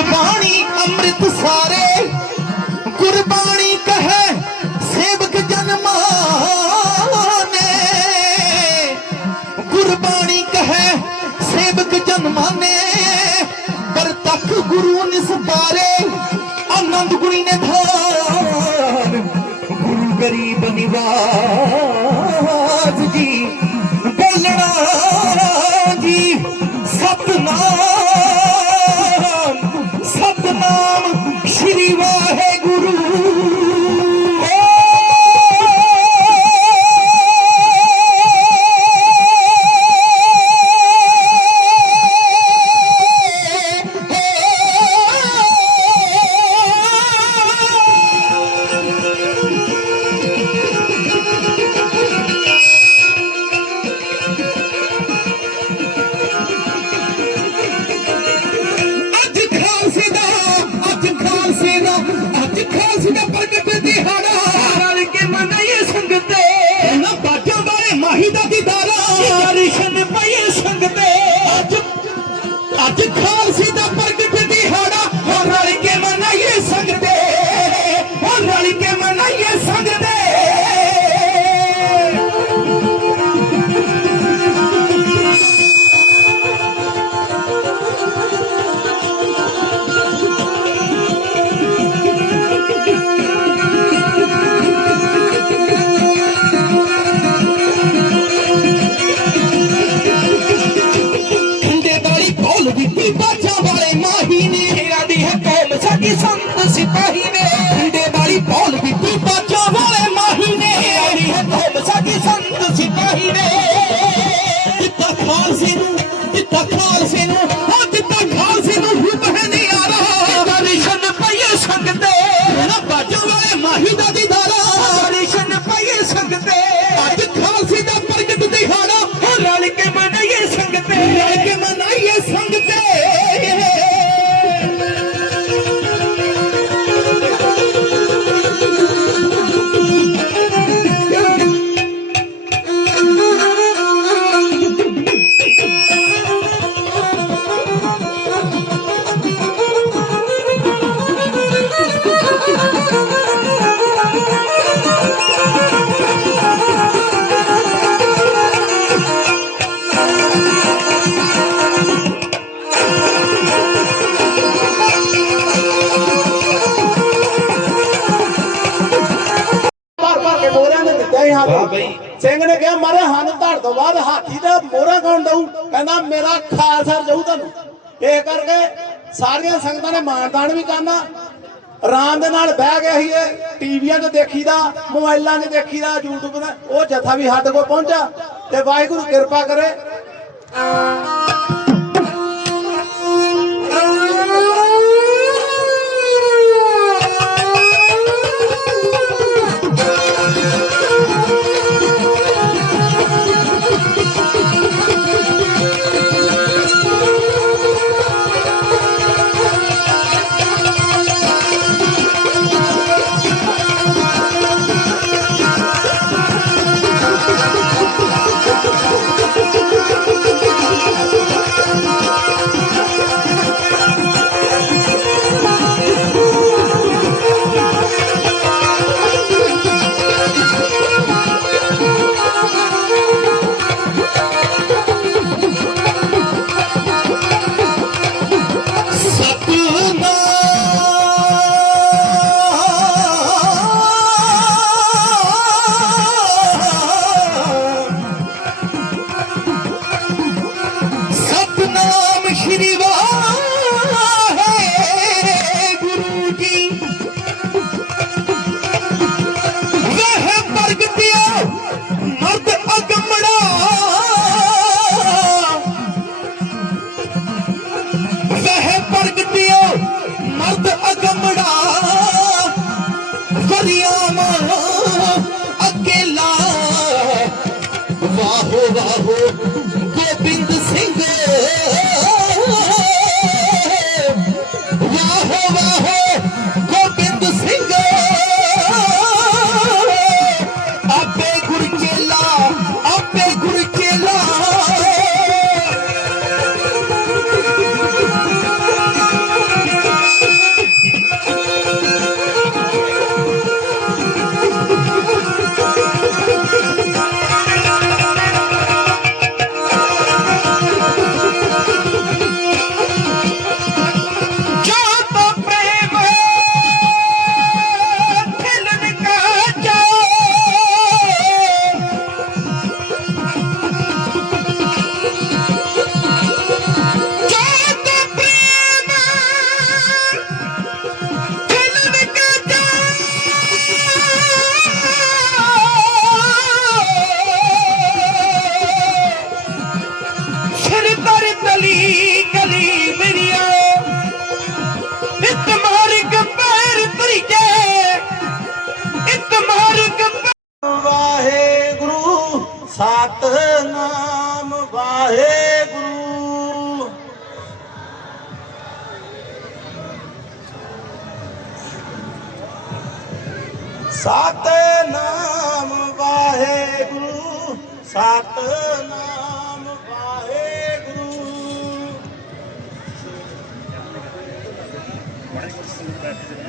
ਗੁਰਬਾਣੀ ਅੰਮ੍ਰਿਤ ਸਾਰੇ, ਗੁਰਬਾਣੀ ਕਹੇ, ਸੇਵਕ ਜਨਮਾਨੇ ਗੁਰਬਾਣੀ ਕਹੇ, ਸੇਵਕ ਜਨਮਾਨੇ ਪਰ ਤੱਕ ਗੁਰੂ ਨਿਸਬਾਰੇ, ਆਨੰਦ ਗੁਣੀ ਨੇ ਗੁਰੂ ਗਰੀਬ ਨਿਵਾਰ காசுட பண்ண ছন্দ সিপাহী ਤੋਂ ਬਾਅਦ ਹਾਥੀ ਦਾ ਮੋਹਰਾ ਕੌਣ ਦਊ? ਕਹਿੰਦਾ, ਮੇਰਾ ਖਾਲਸਾ ਜਾਊ ਤੁਹਾਨੂੰ ਇਹ ਕਰਕੇ ਸਾਰੀਆਂ ਸੰਗਤਾਂ ਨੇ ਮਾਨਦਾਨ ਵੀ ਕਰਨਾ। ਰਾਮ ਦੇ ਨਾਲ ਬਹਿ ਗਿਆ ਸੀ ਇਹ, ਟੀਵੀਆਂ ਤੇ ਦੇਖੀਦਾ ਮੋਬਾਈਲਾਂ 'ਚ ਦੇਖੀਦਾ, YouTube 'ਤੇ। ਉਹ ਜਥਾ ਵੀ ਹੱਦ ਕੋ ਪਹੁੰਚਾ ਤੇ ਵਾਹਿਗੁਰੂ ਕਿਰਪਾ ਕਰੇ। I've ਇੱਕ ਮਾਰਗ ਵਾਹਿਗੁਰੂ ਸਤਨਾਮ ਵਾਹਿਗੁਰੂ। ਸਤਨਾਮ ਵਾਹਿਗੁਰੂ ਸਤਨਾਮ ਵਾਹਿਗੁਰੂ। ਬੜੇ ਕੁਝ ਸੁਣ ਰਹੇ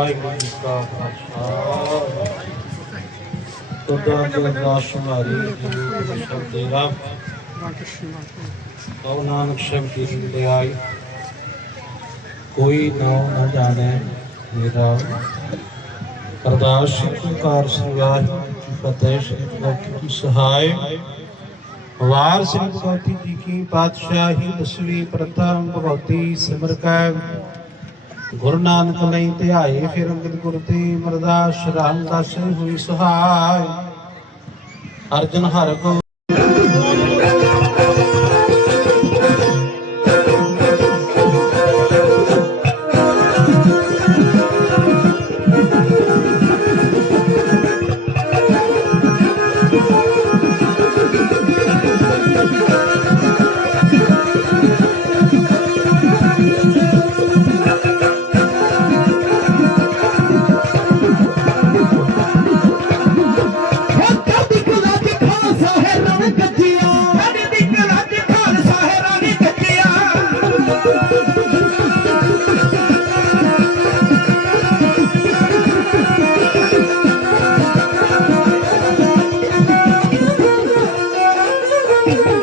ਵਾਹਿਗੁਰੂ ਜੀ ਕਾ ਖਾਲਸਾ। ਤੁਦਾਂ ਦੇ ਮਾਰੀ ਜੀ ਸ਼ਬਦ ਰੱਬ ਕਉ ਨਾਨਕ ਸ਼ਬਦ ਦੀ ਆਈ ਕੋਈ ਨਾਉ ਨਾ ਜਾਣੇ ਮੇਰਾ। ਅਰਦਾਸ ਕਾਰ ਸੰਗਾਹ ਫਤਿਹ ਸਿੰਘ ਕੀ ਸਹਾਇ ਵਾਰ ਸਿੰਘ ਕੋਟੀ ਜੀ ਕੀ ਪਾਤਸ਼ਾਹੀ, ਦਸਵੀਂ ਪ੍ਰਥਮ ਭਗਵਤੀ ਸਿਮਰ ਕੈ ਗੁਰੂ ਨਾਨਕ ਲਈ ਧਿਆਏ ਫਿਰ ਅੰਗਦ ਗੁਰ ਤੇ ਮਰਦਾਸ ਰਾਮਦਾਸ ਹੋਈ ਸਹਾਇ ਅਰਜਨ ਹਰ ਕੋ Thank you.